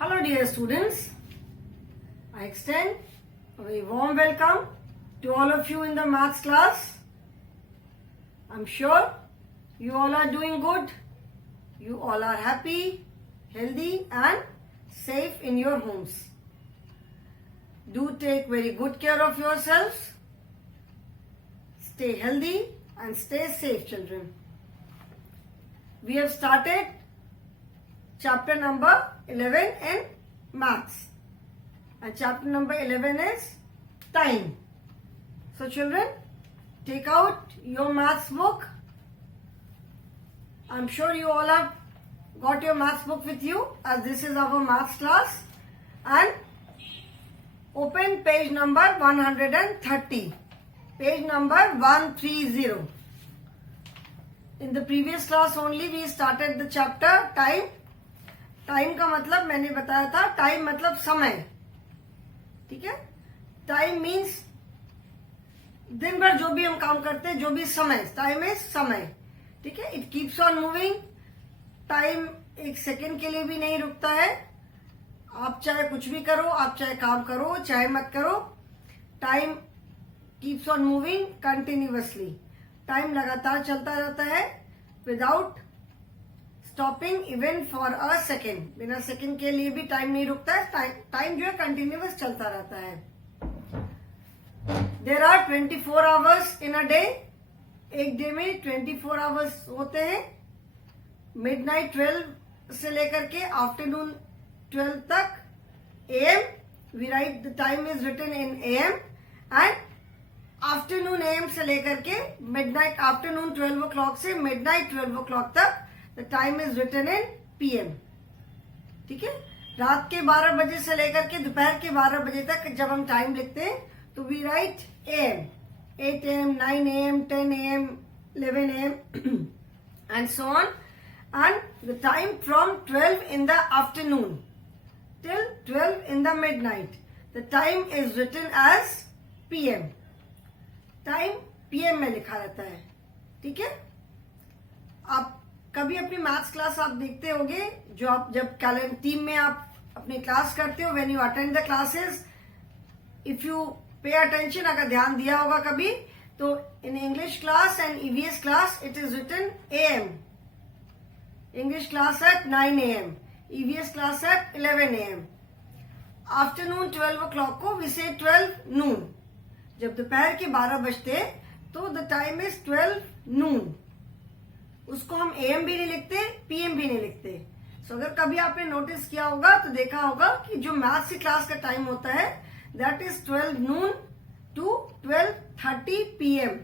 Hello dear students, I extend a very warm welcome to all of you in the maths class. I'm sure you all are doing good, you all are happy, healthy and safe in your homes. Do take very good care of yourselves, stay healthy and stay safe children. We have started chapter number 11 in maths and chapter number 11 is time. So children, take out your maths book. I'm sure you all have got your maths book with you as this is our maths class, and open page number 130, page number 130. In the previous class only we started the chapter time. Time का मतलब मैंने बताया था, time मतलब समय, ठीक है. Time means दिन भर जो भी हम काम करते हैं, जो भी समय, टाइम इज समय, ठीक है. It keeps on moving. Time एक सेकेंड के लिए भी नहीं रुकता है. आप चाहे कुछ भी करो, आप चाहे काम करो चाहे मत करो, time keeps on moving continuously. Time लगातार चलता रहता है without stopping even for a second. बिना सेकेंड के लिए भी टाइम नहीं रुकता है. टाइम जो है कंटिन्यूअस चलता रहता है. There are 24 hours in a day. एक डे में 24 आवर्स होते हैं. मिडनाइट 12 से लेकर के आफ्टरनून 12 तक. AM we write the time is written in AM and afternoon AM से लेकर के मिडनाइट आफ्टरनून 12 o'clock से मिडनाइट 12 o'clock तक the time is written in PM. ठीक है. रात के 12 बजे से लेकर के दोपहर के 12 बजे तक जब हम टाइम लिखते हैं तो we write AM, 8 AM, 9 AM, 10 AM, 11 AM and so on. And the time from 12 in the afternoon till 12 in the midnight, the time is written as PM. Time PM में लिखा रहता है. ठीक है. आप कभी अपनी मैथ्स क्लास आप देखते होंगे, जो आप जब कैलेंडर टीम में आप अपनी क्लास करते हो, when you attend the classes, if you pay attention, अगर ध्यान दिया होगा कभी, तो in English class and EVS class it is written AM. English class at 9 AM, EVS class at 11 AM. Afternoon 12 o'clock को वी से 12 noon. जब दोपहर के 12 बजते तो द टाइम इज 12 noon. उसको हम AM भी नहीं लिखते, PM भी नहीं लिखते. सो अगर कभी आपने नोटिस किया होगा तो देखा होगा कि जो मैथ्स की क्लास का टाइम होता है that is 12 noon to 12:30 PM.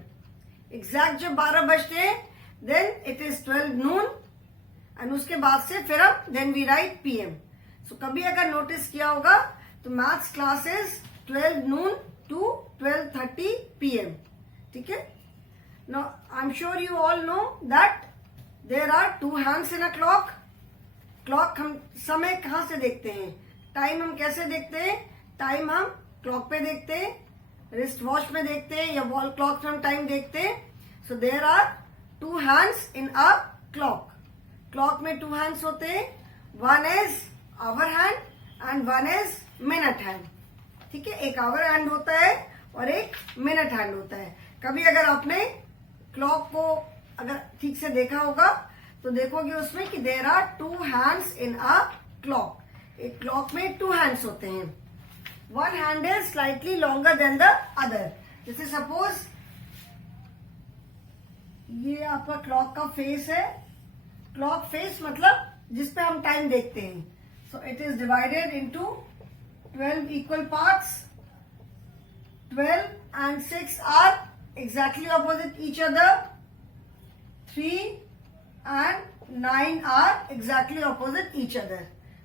Exact जब 12 बजते हैं then it is 12 noon and उसके बाद से फिर हम then we write PM. So कभी अगर नोटिस किया होगा तो maths class is 12 noon to 12:30 PM. ठीक है. Now I'm sure you all know that there are two hands in a clock. Clock हम समय कहाँ से देखते हैं, टाइम हम कैसे देखते हैं. टाइम हम क्लॉक पे देखते हैं, रिस्ट वॉच में देखते हैं या वॉल क्लॉक में हम टाइम देखते हैं. So there are two hands in a clock. Clock में टू हैंड्स होते हैं. One is hour hand and one is minute hand. ठीक है. एक आवर हैंड होता है और एक मिनट हैंड होता है. कभी अगर आपने क्लॉक को अगर ठीक से देखा होगा तो देखोगे उसमें कि there are two hands in a clock. एक क्लॉक में टू हैंड्स होते हैं. One hand is slightly longer than the other. जैसे सपोज ये आपका क्लॉक का फेस है. क्लॉक फेस मतलब जिसपे हम टाइम देखते हैं. So it is divided into 12 equal parts. 12 and 6 are exactly opposite each other. 3 and 9 are exactly opposite each other.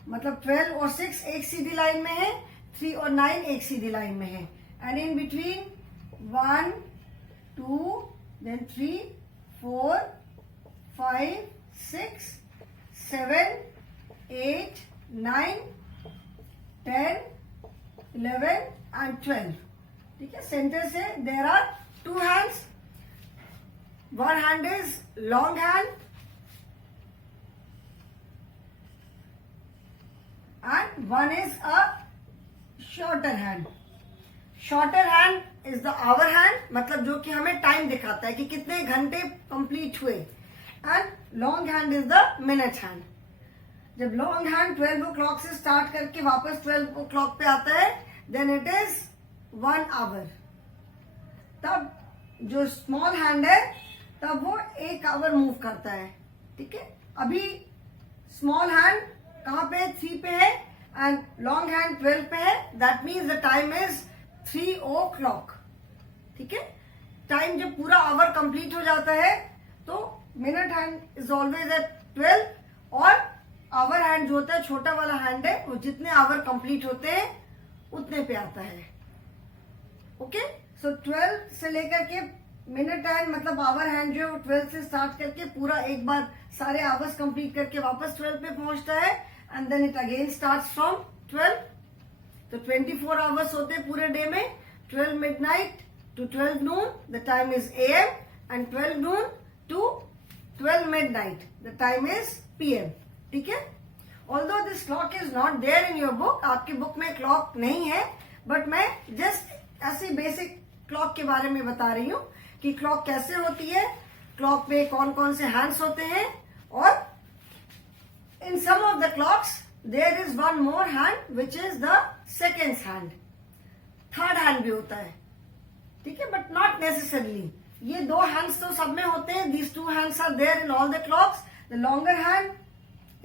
मतलब 12 और 6 एक सीधी लाइन में है, 3 और 9 एक सीधी लाइन में है. And in between 1, 2, then 3, 4, 5, 6, 7, 8, 9, 10, 11 and 12. ठीक है. सेंटर से there are two hands. One hand is long hand one is a shorter hand. Shorter hand is the hour hand, मतलब जो कि हमें टाइम दिखाता है कि कितने घंटे कंप्लीट हुए. And long hand is the minute hand. जब लॉन्ग हैंड 12 o'clock से स्टार्ट करके वापस 12 o'clock पे आता है, देन इट इज 1 hour. तब जो स्मॉल हैंड है तब वो 1 hour मूव करता है. ठीक है, अभी स्मॉल हैंड कहाँ पे 3 पे है एंड लॉन्ग हैंड 12 पे है. That means the time is 3 o'clock. ठीक है, टाइम जब पूरा आवर कंप्लीट हो जाता है तो minute hand is always at 12 और आवर हैंड जो होता है, छोटा वाला हैंड है, वो जितने आवर कंप्लीट होते हैं उतने पे आता है. ओके, सो 12 से लेकर के मिनट हैंड मतलब आवर हैंड जो 12 से स्टार्ट करके पूरा एक बार सारे आवर्स कंप्लीट करके वापस 12 पे पहुंचता है and then it again starts from 12. तो 24 आवर्स होते हैं पूरे डे में. 12 midnight to 12 noon the time is AM and 12 noon to 12 midnight the time is PM. ठीक है, although this clock is not there in your book, आपकी book में clock नहीं है, बट मैं जस्ट ऐसे बेसिक क्लॉक के बारे में बता रही हूँ कि क्लॉक कैसे होती है, क्लॉक में कौन कौन से हैंड्स होते हैं. और in some of the clocks there is one more hand which is the second hand. Third hand भी होता है. ठीक है, बट नॉट नेसेसरली. ये 2 हैंड्स तो सब में होते हैं. These 2 hands are there in all the clocks. The longer hand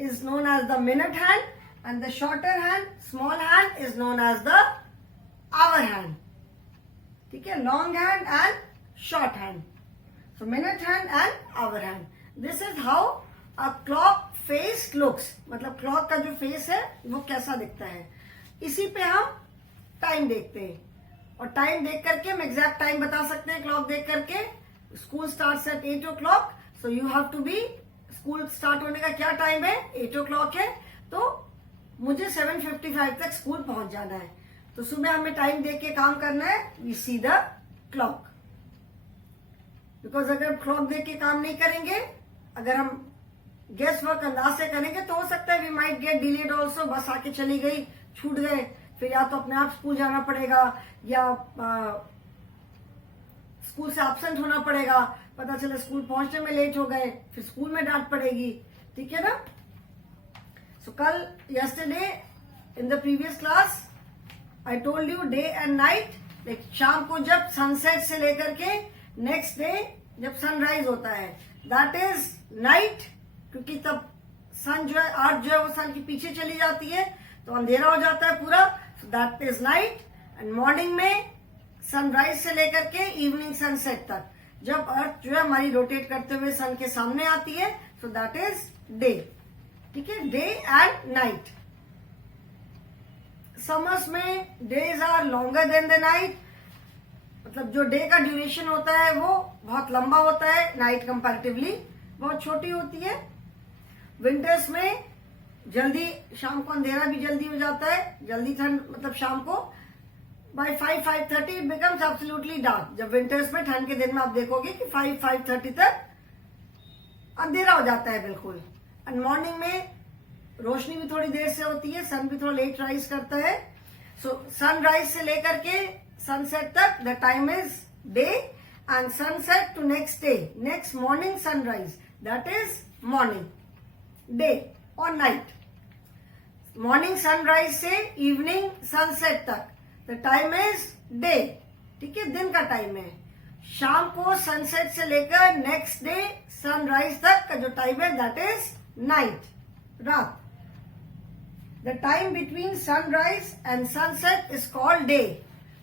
is known as the minute hand and the shorter hand, small hand is known as the hour hand. ठीक है, long hand and short hand. So minute hand and hour hand. This is how a clock face looks. मतलब clock का जो face है वो कैसा दिखता है. इसी पे हम टाइम देखते हैं और टाइम देख करके हम एग्जैक्ट टाइम बता सकते हैं. क्लॉक देख करके school starts at 8 o'clock, so you have to be, school start होने का क्या टाइम है, 8 o'clock है, तो मुझे 7:55 तक स्कूल पहुंच जाना है. तो सुबह हमें टाइम देख के काम करना है. We see the clock, because अगर क्लॉक देख के काम नहीं करेंगे, अगर हम गेस वर्क अंदाज से करेंगे तो हो सकता है we might get delayed also. Bus आके चली गई, छूट गए, फिर या तो अपने आप स्कूल जाना पड़ेगा या स्कूल से एब्सेंट होना पड़ेगा. पता चले स्कूल पहुंचने में लेट हो गए, फिर स्कूल में डांट पड़ेगी. ठीक है ना. सो कल yesterday in the previous class I told you day and night. शाम को जब सनसेट से लेकर के नेक्स्ट डे जब सनराइज होता है, दैट इज नाइट, क्योंकि तब सन जो है, अर्थ जो है वो सन के पीछे चली जाती है तो अंधेरा हो जाता है पूरा. So that is night. And morning में सनराइज से लेकर के इवनिंग सनसेट तक जब अर्थ जो है हमारी रोटेट करते हुए सन के सामने आती है, सो दैट इज डे. ठीक है, डे एंड नाइट. समर्स में days are longer than the night, मतलब जो डे का ड्यूरेशन होता है वो बहुत लंबा होता है, नाइट कंपैरेटिवली बहुत छोटी होती है. विंटर्स में जल्दी शाम को अंधेरा भी जल्दी हो जाता है, जल्दी ठंड, मतलब शाम को by 5:30 it becomes absolutely dark. जब विंटर्स में ठंड के दिन में आप देखोगे कि 5:30 तक अंधेरा हो जाता है बिल्कुल. एंड मॉर्निंग में रोशनी भी थोड़ी देर से होती है, सन भी थोड़ा लेट राइज करता है. सो सनराइज से लेकर के सनसेट तक the time is day and sunset to next day, next morning sunrise, that is morning, day और नाइट. मॉर्निंग सनराइज से इवनिंग सनसेट तक द टाइम इज डे. ठीक है, दिन का टाइम है. शाम को सनसेट से लेकर नेक्स्ट डे सनराइज तक का जो टाइम है दैट इज नाइट, रात. The time between sunrise and sunset is called day.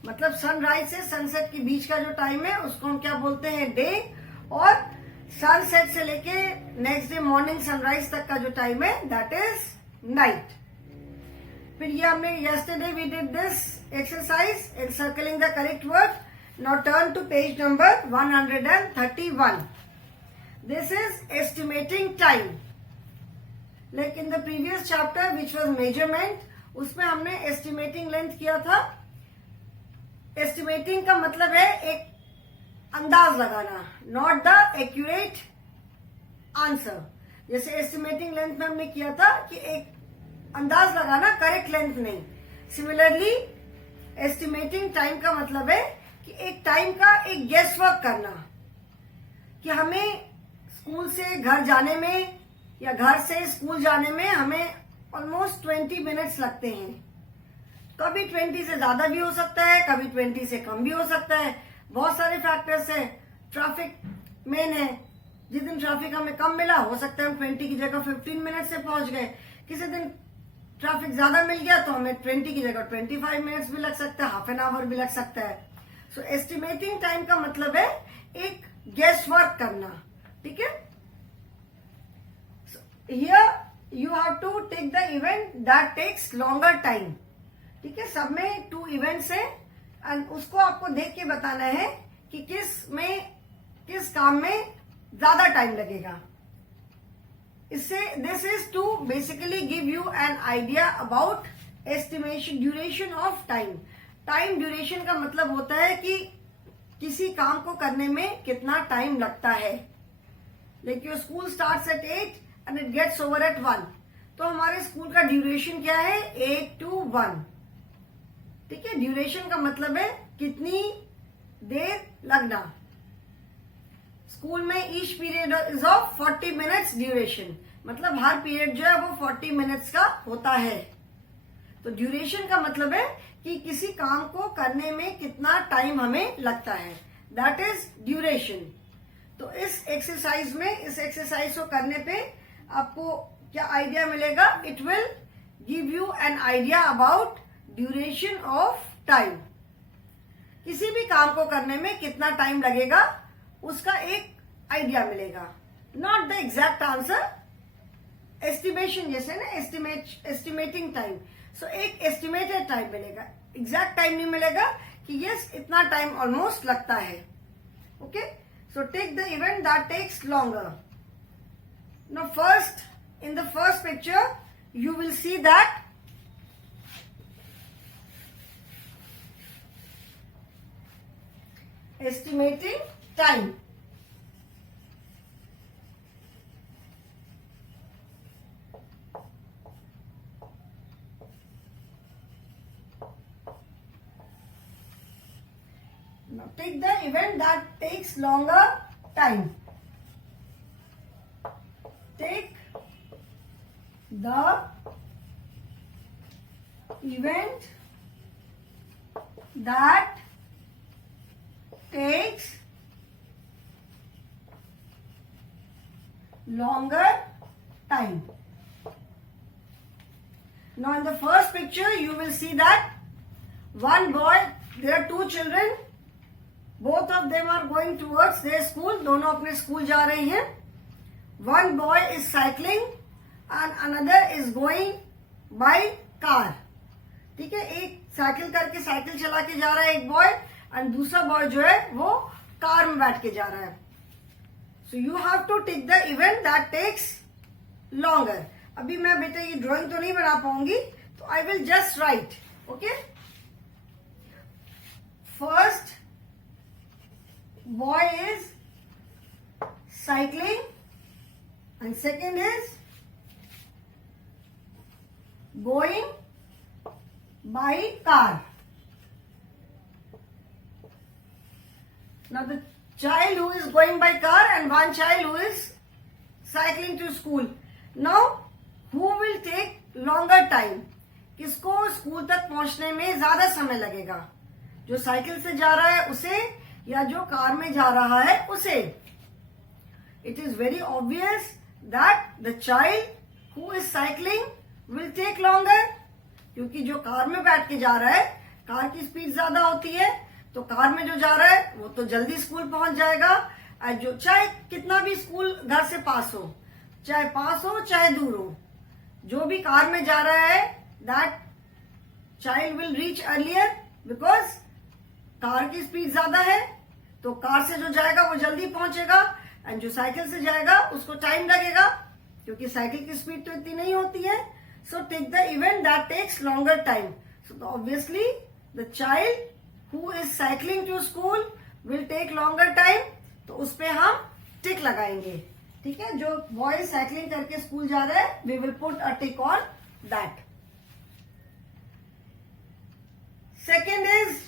मतलब सनराइज से सनसेट के बीच का जो टाइम है उसको हम क्या बोलते हैं, डे. और सनसेट से लेके नेक्स्ट डे मॉर्निंग सनराइज तक का जो टाइम है दैट इज नाइट. फिर ये हमने yesterday we did this exercise in circling the correct word. Now turn to page number 131. This is estimating time. Like in the previous chapter which was measurement, उसमें हमने estimating length किया था. Estimating का मतलब है एक अंदाज लगाना, not the accurate answer. जैसे estimating length में हमने किया था कि एक अंदाज लगाना, करेक्ट लेंथ नहीं। सिमिलरली एस्टिमेटिंग टाइम का मतलब है कि एक टाइम का एक गेस वर्क करना, कि हमें स्कूल से घर जाने में या घर से स्कूल जाने में हमें ऑलमोस्ट 20 मिनट्स लगते हैं। कभी 20 से ज्यादा भी हो सकता है, कभी 20 से कम भी हो सकता है। बहुत सारे फैक्टर्स हैं। ट्रैफिक मेन है, जिस दिन ट्रैफिक हमें कम मिला हो सकता है हम 20 की जगह 15 मिनट से पहुंच गए। किसी दिन ट्रैफिक ज्यादा मिल गया तो हमें 20 की जगह 25 मिनट्स भी लग सकता है, हाफ एन आवर भी लग सकता है। सो एस्टिमेटिंग टाइम का मतलब है एक गेस वर्क करना, ठीक है। Here you have to take the event that takes longer time, ठीक है। सब में 2 इवेंट्स है एंड उसको आपको देख के बताना है कि किस काम में ज्यादा टाइम लगेगा। इससे this is to basically give you an idea about estimation duration of time. Time duration का मतलब होता है कि किसी काम को करने में कितना टाइम लगता है। Like your school starts at 8 and it gets over at 1, तो हमारे स्कूल का ड्यूरेशन क्या है? 8 to 1, ठीक है। ड्यूरेशन का मतलब है कितनी देर लगना। स्कूल में each period is of 40 minutes duration, मतलब हर पीरियड जो है वो 40 मिनट्स का होता है। तो ड्यूरेशन का मतलब है कि किसी काम को करने में कितना टाइम हमें लगता है, दैट इज ड्यूरेशन। तो इस एक्सरसाइज को करने पे आपको क्या आइडिया मिलेगा? It will give you an idea about duration of time. किसी भी काम को करने में कितना टाइम लगेगा उसका एक आइडिया मिलेगा, not the exact answer. Estimation जैसे ना, एस्टिमेटिंग टाइम, सो एक एस्टिमेटेड टाइम मिलेगा, एग्जैक्ट टाइम नहीं मिलेगा कि यस इतना टाइम ऑलमोस्ट लगता है। Okay, so take the event that takes longer. Now first, in the first picture you will see that estimating time. Now take the event that takes longer time. Take the event that takes longer time. Now in the first picture you will see that one boy, there are 2 children, both of them are going towards their school, दोनों अपने school जा रहे हैं। One boy is cycling and another is going by car, ठीक है। एक cycle करके cycle चला के जा रहा है एक बॉय, और दूसरा बॉय जो है वो कार में बैठ के जा रहा है। So you have to take the event that takes longer. अभी मैं बेटा ये ड्राइंग तो नहीं बना पाऊंगी, तो I will just right, okay. First boy is cycling and second is going by car. Now the child who is going by car and one child who is cycling to school. Now who will take longer time? किसको school तक पहुंचने में ज्यादा समय लगेगा? जो cycle से जा रहा है उसे या जो कार में जा रहा है उसे? It is very obvious that the child who is cycling will take longer, क्योंकि जो कार में बैठ के जा रहा है, कार की स्पीड ज्यादा होती है, तो कार में जो जा रहा है वो तो जल्दी स्कूल पहुंच जाएगा। और जो चाहे कितना भी स्कूल घर से पास हो, चाहे पास हो चाहे दूर हो, जो भी कार में जा रहा है that child will reach earlier, because car की स्पीड ज्यादा है, तो कार से जो जाएगा वो जल्दी पहुंचेगा, एंड जो साइकिल से जाएगा उसको टाइम लगेगा, क्योंकि साइकिल की स्पीड तो इतनी नहीं होती है। So take the event that takes longer time. So obviously the child who is cycling to school will take longer time, तो उस पे हम टिक लगाएंगे, ठीक है। जो बॉय साइकिलिंग करके स्कूल जा रहा है, we will put a tick on that. Second is,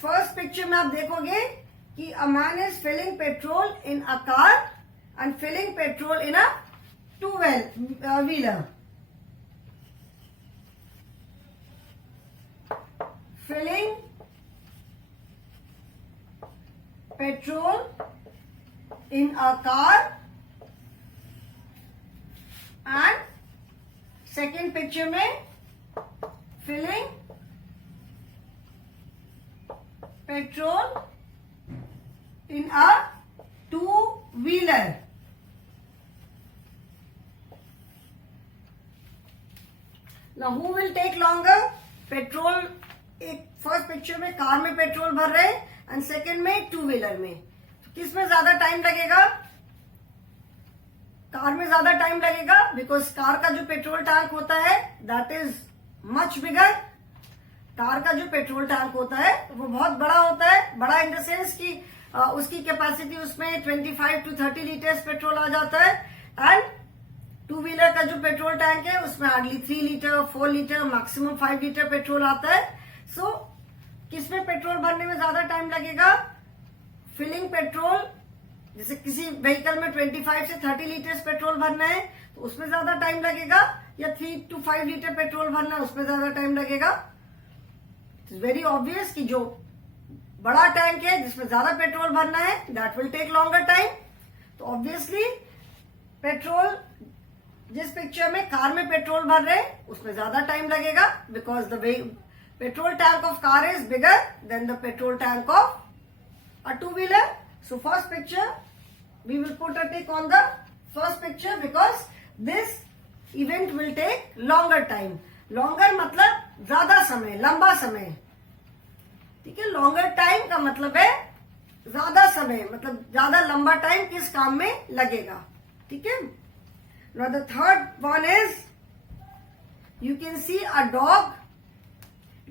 first picture में आप देखोगे कि a man is filling petrol in a car and filling petrol in a two wheeler. Filling petrol in a car, and second picture में filling petrol in a two-wheeler. Now who will take longer? Petrol, एक first picture में car में petrol भर रहे हैं and second में two wheeler में. तो किस में ज्यादा टाइम लगेगा? कार में ज्यादा टाइम लगेगा, बिकॉज कार का जो पेट्रोल टैंक होता है that is much bigger. Car का जो पेट्रोल टैंक होता है वो बहुत बड़ा होता है. बड़ा इन द सेंस कि उसकी कैपेसिटी उसमें 25 to 30 लीटर्स पेट्रोल आ जाता है. एंड टू व्हीलर का जो पेट्रोल टैंक है उसमें hardly 3 litre 4 litre maximum 5 litre petrol आता है. सो किसमें पेट्रोल भरने में ज्यादा टाइम लगेगा? फिलिंग पेट्रोल, जैसे किसी व्हीकल में 25 से 30 लीटर्स पेट्रोल भरना है तो उसमें ज्यादा टाइम लगेगा, या 3 to 5 लीटर पेट्रोल भरना है उसमें ज्यादा टाइम लगेगा. इट्स वेरी ऑब्वियस कि जो बड़ा टैंक है जिसमें ज्यादा पेट्रोल भरना है that will take longer time. तो ऑब्वियसली पेट्रोल, जिस पिक्चर में कार में पेट्रोल भर रहे हैं उसमें ज्यादा टाइम लगेगा, because the petrol tank of car is bigger than the petrol tank of a two wheeler. So first picture we will put a tick on the first picture because this event will take longer time. Longer मतलब ज्यादा समय, लंबा समय. ठीक है, longer time का मतलब है ज्यादा समय, मतलब ज्यादा लंबा टाइम किस काम में लगेगा. ठीक है. Now the third one is, you can see a dog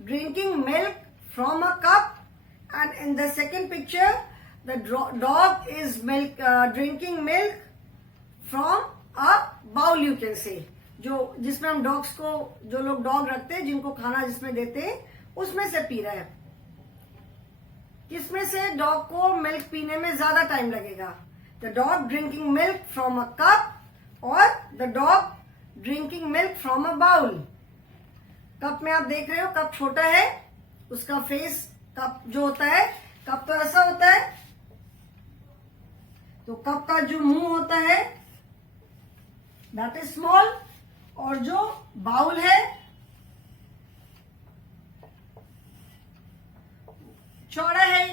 drinking milk from a cup, and in the second picture the dog is drinking milk from a bowl, you can say. जो जिसमें हम dogs को, जो लोग dog रखते हैं जिनको खाना जिसमें देते हैं उसमें से पी रहा है. किसमें से डॉग को मिल्क पीने में ज्यादा टाइम लगेगा? The dog drinking milk from a cup और the dog drinking milk from a bowl. Cup में आप देख रहे हो कप छोटा है, उसका फेस कप जो होता है, कप तो ऐसा होता है, तो कप का जो मुंह होता है दैट इज स्मॉल, और जो बाउल है चौड़ा है,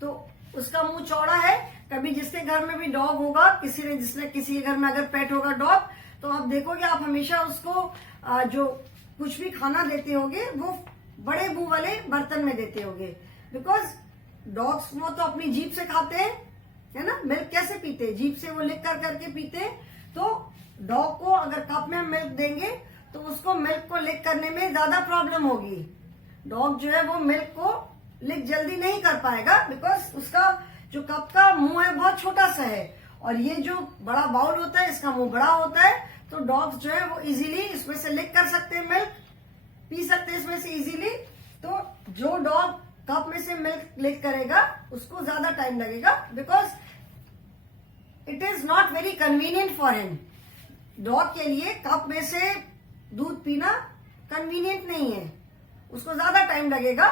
तो उसका मुंह चौड़ा है. कभी जिसके घर में भी डॉग होगा, जिसने किसी के घर में अगर पेट होगा डॉग, तो आप देखोगे आप हमेशा उसको जो कुछ भी खाना देते होगे वो बड़े मुंह वाले बर्तन में देते होगे, बिकॉज डॉग्स वो तो अपनी जीभ से खाते हैं, है ना. मिल्क कैसे पीते हैं? जीभ से वो लिक कर करके पीते हैं. तो डॉग को अगर कप में हम मिल्क देंगे तो उसको मिल्क को लिक करने में ज्यादा प्रॉब्लम होगी. डॉग जो है वो मिल्क को लिक जल्दी नहीं कर पाएगा, बिकॉज उसका जो कप का मुंह है बहुत छोटा सा है, और ये जो बड़ा बाउल होता है इसका मुंह बड़ा होता है. तो डॉग्स जो है वो इजीली इसमें से लिक कर सकते हैं, मिल्क पी सकते हैं इसमें से इजीली. तो जो डॉग कप में से मिल्क लिक करेगा उसको ज्यादा टाइम लगेगा, because it is not very convenient for him. Dog के लिए कप में से दूध पीना कन्वीनियंट नहीं है, उसको ज्यादा टाइम लगेगा.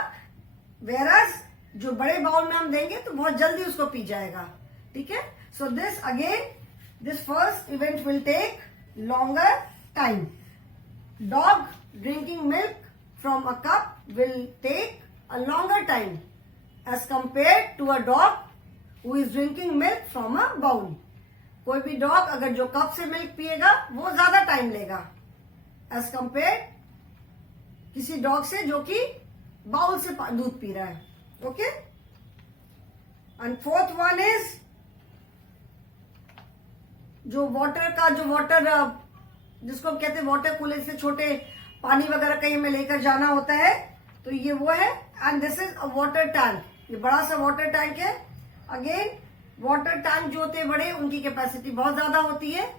वेरस जो बड़े बाउल में हम देंगे तो बहुत जल्दी उसको पी जाएगा. ठीक है. So this again, this first event will take longer time. Dog drinking milk from a cup will take a longer time as compare to a dog who is drinking milk from a bowl. कोई भी dog अगर जो cup से milk पिएगा वो ज्यादा time लेगा as compare किसी डॉग से जो कि बाउल से दूध पी रहा है. Okay. And fourth one is, जो वाटर का, जो वाटर जिसको हम कहते हैं वाटर कूलर से छोटे पानी वगैरह कहीं में लेकर जाना होता है, तो ये वो है. And this is a water tank. ये बड़ा सा वाटर टैंक है. अगेन वाटर टैंक जो होते हैं बड़े, उनकी कैपेसिटी बहुत ज्यादा होती है.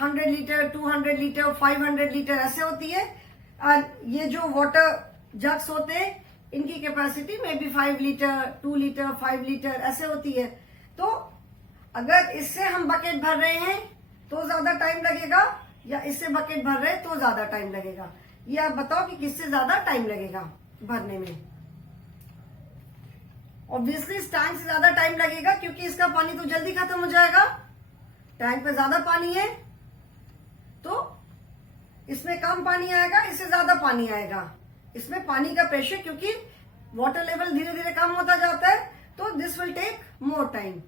100 लीटर, 200 लीटर, 500 लीटर ऐसे होती है। और ये जो वाटर जग्स होते हैं इनकी कैपेसिटी में भी 5 लीटर, 2 लीटर, 5 लीटर ऐसे होती है। तो अगर इससे हम बकेट भर रहे हैं तो ज्यादा टाइम लगेगा, या इससे बकेट भर रहे हैं तो ज्यादा टाइम लगेगा। ये आप बताओ कि किससे ज्यादा टाइम लगेगा भरने में। ऑब्वियसली इस टैंक से ज्यादा टाइम लगेगा क्योंकि इसका पानी तो जल्दी खत्म हो जाएगा। टैंक पे ज्यादा पानी है तो इसमें कम पानी आएगा, इससे ज्यादा पानी आएगा। इसमें पानी का प्रेशर, क्योंकि वाटर लेवल धीरे धीरे कम होता जाता है, तो this will take more time.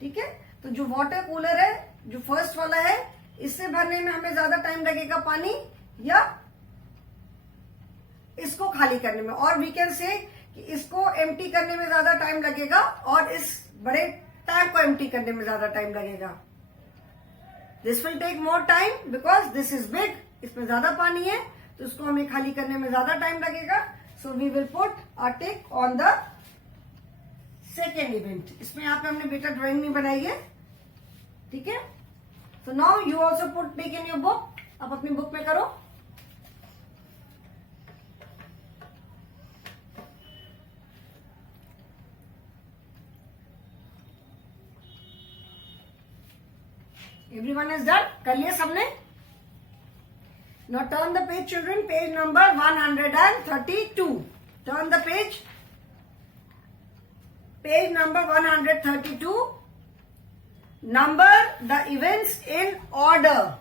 ठीक है, तो जो वाटर कूलर है, जो फर्स्ट वाला है, इससे भरने में हमें ज्यादा टाइम लगेगा पानी, या इसको खाली करने में। और वी कैन से कि इसको एम्प्टी करने में ज्यादा टाइम लगेगा और इस बड़े टैंक को एम्प्टी करने में ज्यादा टाइम लगेगा। This will take more time because this is big, इसमें ज्यादा पानी है तो इसको हमें खाली करने में ज्यादा टाइम लगेगा। So we will put a tick on the second event. इसमें यहाँ पे हमने बेटा ड्राइंग नहीं बनाई है, ठीक है। So now you also put tick in your book, आप अपनी बुक में करो। एवरीवन इज डन, कर लिया सबने। Now turn the page children, page number 132. Turn the page. Page number 132. Number the events in order.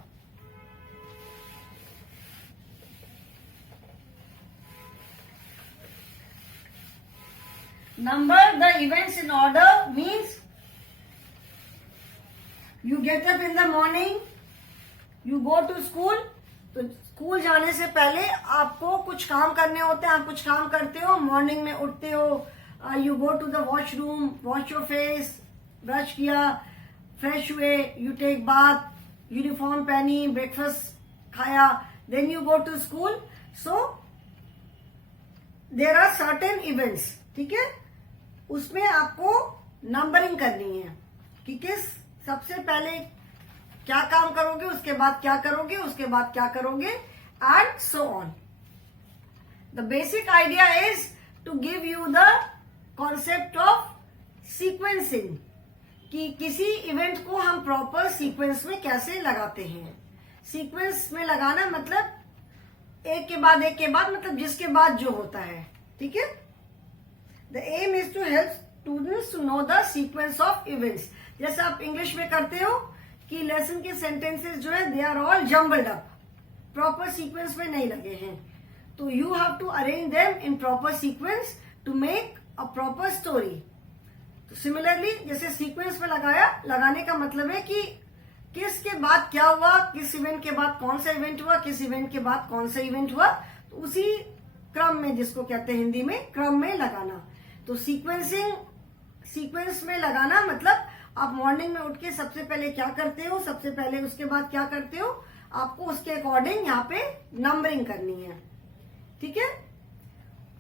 Number the events in order means you get up in the morning, you go to school. तो school जाने से पहले आपको कुछ काम करने होते हैं, आप कुछ काम करते हो। मॉर्निंग में उठते हो, you go to the washroom, wash your face, brush किया, फ्रेश हुए, यू टेक बाथ, यूनिफॉर्म पहनी, ब्रेकफास्ट खाया, then you go to school. So there are certain events, ठीक है। उसमें आपको नंबरिंग करनी है कि किस सबसे पहले क्या काम करोगे, उसके बाद क्या करोगे, उसके बाद क्या करोगे, and so on. The basic idea is to give you the concept of sequencing, कि किसी इवेंट को हम प्रॉपर सीक्वेंस में कैसे लगाते हैं। सीक्वेंस में लगाना मतलब एक के बाद एक के बाद, मतलब जिसके बाद जो होता है, ठीक है। The aim is to help students to know the sequence of events. जैसे आप इंग्लिश में करते हो कि लेसन के सेंटेंसेस जो है they are all jumbled up, proper sequence में नहीं लगे हैं, तो you have to arrange them in proper sequence to make a proper story. तो सिमिलरली जैसे सीक्वेंस में लगाने का मतलब है कि किसके बाद क्या हुआ, किस इवेंट के बाद कौन सा इवेंट हुआ, किस इवेंट के बाद कौन सा इवेंट हुआ, तो उसी क्रम में, जिसको कहते हैं हिंदी में क्रम में लगाना। तो सीक्वेंस में लगाना मतलब आप मॉर्निंग में उठ के सबसे पहले क्या करते हो, सबसे पहले उसके बाद क्या करते हो, आपको उसके अकॉर्डिंग यहाँ पे नंबरिंग करनी है, ठीक है।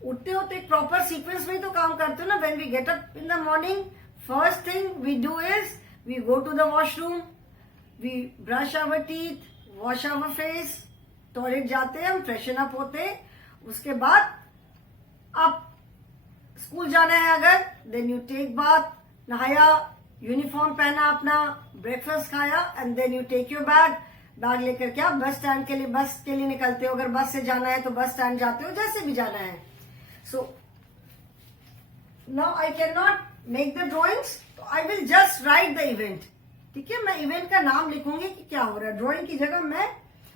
उठते हो तो एक प्रॉपर सीक्वेंस में ही तो काम करते हो ना। When we get up in the morning, first thing we do is we go to the washroom, we brush our teeth, wash our face, toilet जाते हैं हम, फ्रेशन अप होते हैं। उसके बाद आप स्कूल जाना है अगर, देन यू टेक बाथ, नहाया, यूनिफॉर्म पहना अपना, ब्रेकफास्ट खाया, and then you take your bag लेकर क्या बस स्टैंड के लिए निकलते हो। अगर बस से जाना है तो बस स्टैंड जाते हो, जैसे भी जाना है। So now I can not make the drawings, तो I will just write the event, ठीक है। मैं इवेंट का नाम लिखूंगी कि क्या हो रहा है, ड्रॉइंग की जगह मैं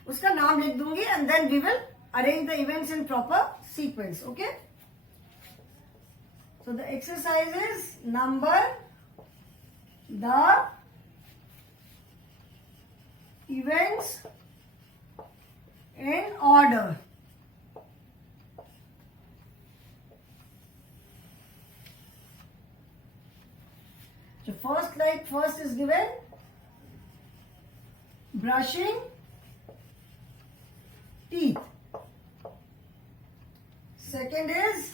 उसका नाम लिख दूंगी, and then we will arrange the events in proper sequence, okay. So the exercise is number the events in order. So first is given brushing teeth. Second is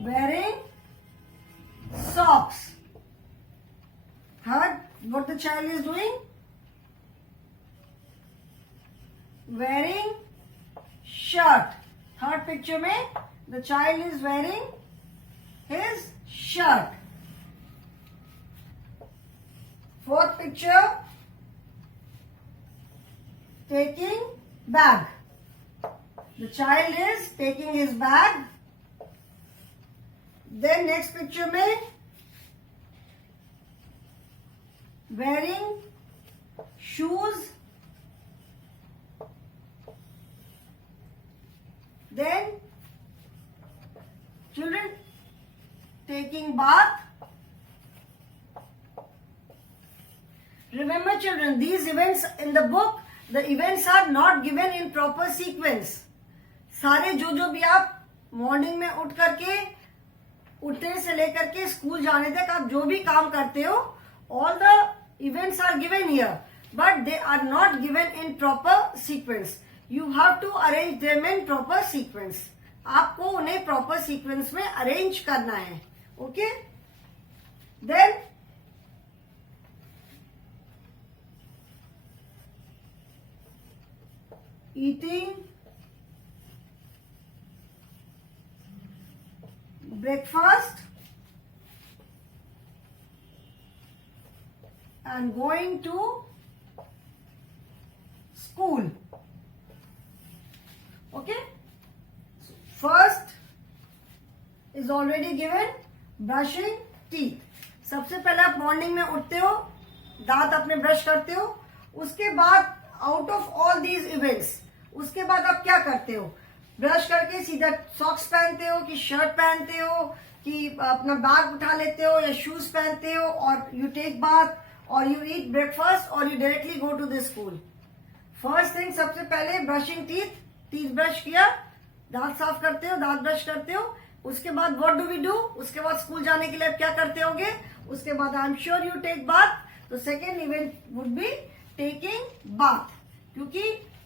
wearing socks. Third, what the child is doing? Wearing shirt. Third picture में the child is wearing his shirt. Fourth picture, taking bag. The child is taking his bag. Then next picture में wearing shoes. Then children taking bath. Remember children, these events in the book, the events are not given in proper sequence. सारे जो भी आप morning में उठ करके उठने से लेकर के स्कूल जाने तक आप जो भी काम करते हो, all the events are given here, but they are not given in proper sequence. You have to arrange them in proper sequence. आपको उन्हें proper sequence में arrange करना है. Okay? Then eating breakfast and going to school. Okay? First is already given, brushing teeth. सबसे पहले आप morning में उठते हो, दांत अपने ब्रश करते हो, उसके बाद out of all these events, उसके बाद आप क्या करते हो? ब्रश करके सीधा सॉक्स पहनते हो कि शर्ट पहनते हो कि अपना बैग उठा लेते हो या शूज पहनते हो, और यू टेक बाथ और यू ईट ब्रेकफास्ट और you directly go to the school. First thing, सबसे पहले ब्रशिंग टीथ, टीथ ब्रश किया, दांत साफ करते हो, दांत ब्रश करते हो. उसके बाद व्हाट डू वी डू? उसके बाद स्कूल जाने के लिए आप क्या करते होगे? उसके बाद I am sure you take bath. तो second event would be taking bath, क्योंकि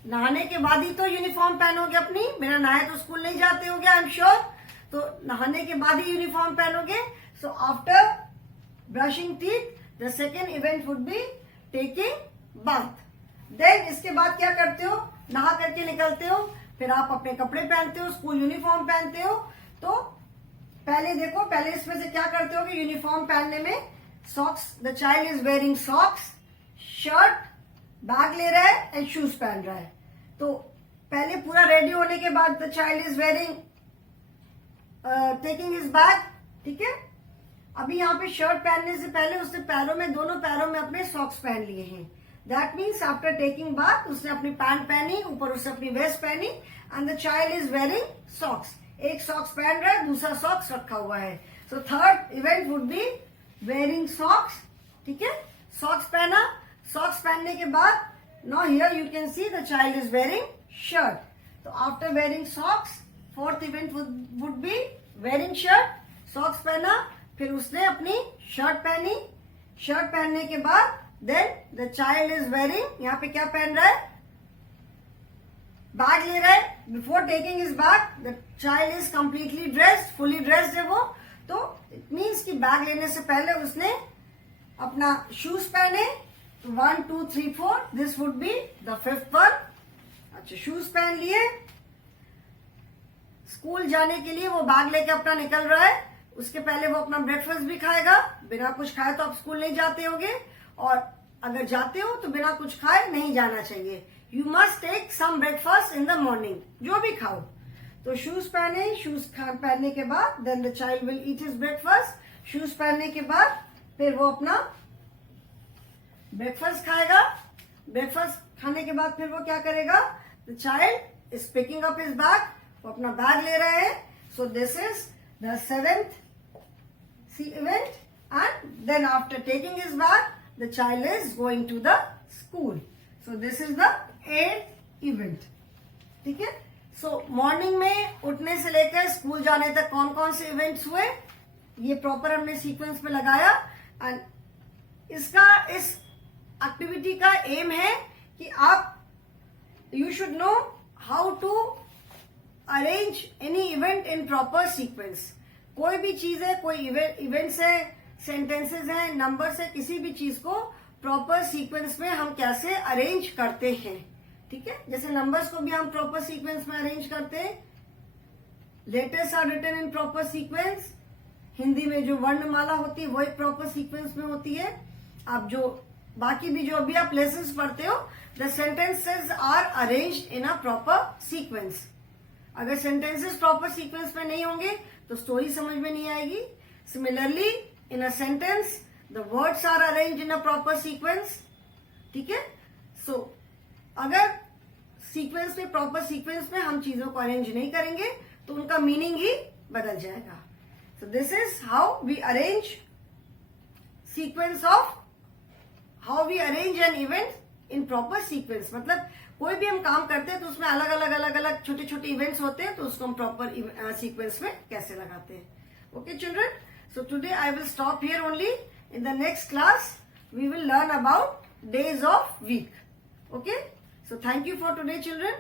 नहाने के बाद ही तो यूनिफॉर्म पहनोगे अपनी, बिना नहाए तो स्कूल नहीं जाते होगे आई एम श्योर. तो नहाने के बाद ही यूनिफॉर्म पहनोगे. So after brushing teeth the second event would be taking bath. Then इसके बाद क्या करते हो? नहा करके निकलते हो, फिर आप अपने कपड़े पहनते हो, स्कूल यूनिफॉर्म पहनते हो. तो पहले देखो, पहले इसमें से क्या करते हो कि यूनिफॉर्म पहनने में socks, the child is wearing socks, shirt, bag ले रहा है एंड शूज पहन रहा है. तो पहले पूरा रेडी होने के बाद the child is wearing taking his bag. ठीक है, अभी यहाँ पे शर्ट पहनने से पहले उसने पैरों में, दोनों पैरों में अपने सॉक्स पहन लिए हैं. That means after taking bath उसने अपनी पैंट पहनी, ऊपर उसने अपनी वेस्ट पहनी and the child is wearing socks. एक सॉक्स पहन रहा है, दूसरा सॉक्स रखा हुआ है. So third event would be wearing socks. ठीक है, सॉक्स पहना, सॉक्स पहनने के बाद now here you can see the child is wearing shirt. तो after wearing socks fourth event would be wearing shirt. Socks पहना, फिर उसने अपनी शर्ट पहनी, शर्ट पहनने के बाद then the child is wearing, यहाँ पे क्या पहन रहा है? बैग ले रहा है. Before taking his bag the child is completely dressed, fully dressed है वो. तो इट मीन्स कि बैग लेने से पहले उसने अपना शूज पहने. 1 2 3 4 this would be the fifth one. अच्छा, शूज पहन लिए, स्कूल जाने के लिए वो बैग लेके अपना निकल रहा है. उसके पहले वो अपना ब्रेकफास्ट भी खाएगा. बिना कुछ खाए तो आप स्कूल नहीं जाते होगे, और अगर जाते हो तो बिना कुछ खाए नहीं जाना चाहिए. You must take some breakfast in the morning, जो भी खाओ. तो शूज पहने, शूज पहनने के बाद then the child will eat his breakfast. Shoes पहनने के बाद फिर वो अपना ब्रेकफास्ट खाएगा. ब्रेकफास्ट खाने के बाद फिर वो क्या करेगा? The child is picking up his bag, वो अपना बैग ले रहे हैं. So this is the seventh event. And then after taking his bag the child is going to the school. So this is the eighth event. ठीक है, सो morning में उठने से लेकर स्कूल जाने तक कौन कौन से इवेंट्स हुए, ये प्रॉपर हमने सीक्वेंस में लगाया. एंड इसका, इस एक्टिविटी का एम है कि आप, you should know how to arrange any event in proper sequence. कोई भी चीज है, कोई इवेंट्स है, सेंटेंसेस हैं, नंबर्स है, किसी भी चीज को प्रॉपर सीक्वेंस में हम कैसे अरेंज करते हैं, ठीक है। जैसे नंबर्स को भी हम प्रॉपर सीक्वेंस में अरेंज करते हैं। Letters are written in proper sequence. Hindi में जो वर्णमाला होती है वो एक प्रॉपर सीक्वेंस में होती है। आप जो बाकी भी जो भी आप लेसन्स पढ़ते हो, the sentences are arranged in a proper sequence. अगर सेंटेंसेस प्रॉपर सीक्वेंस में नहीं होंगे तो स्टोरी समझ में नहीं आएगी। Similarly in a sentence the words are arranged in a proper sequence, ठीक है। सो अगर सीक्वेंस में, प्रॉपर सीक्वेंस में हम चीजों को अरेंज नहीं करेंगे तो उनका मीनिंग ही बदल जाएगा। So this is how we arrange sequence of, how we arrange an event in proper sequence. मतलब कोई भी हम काम करते हैं तो उसमें अलग अलग छोटे छोटे इवेंट्स होते हैं, तो उसको हम प्रॉपर सीक्वेंस में कैसे लगाते हैं। Okay children, so today I will stop here only. In the next class, we will learn about days of week. Okay? So thank you for today, children.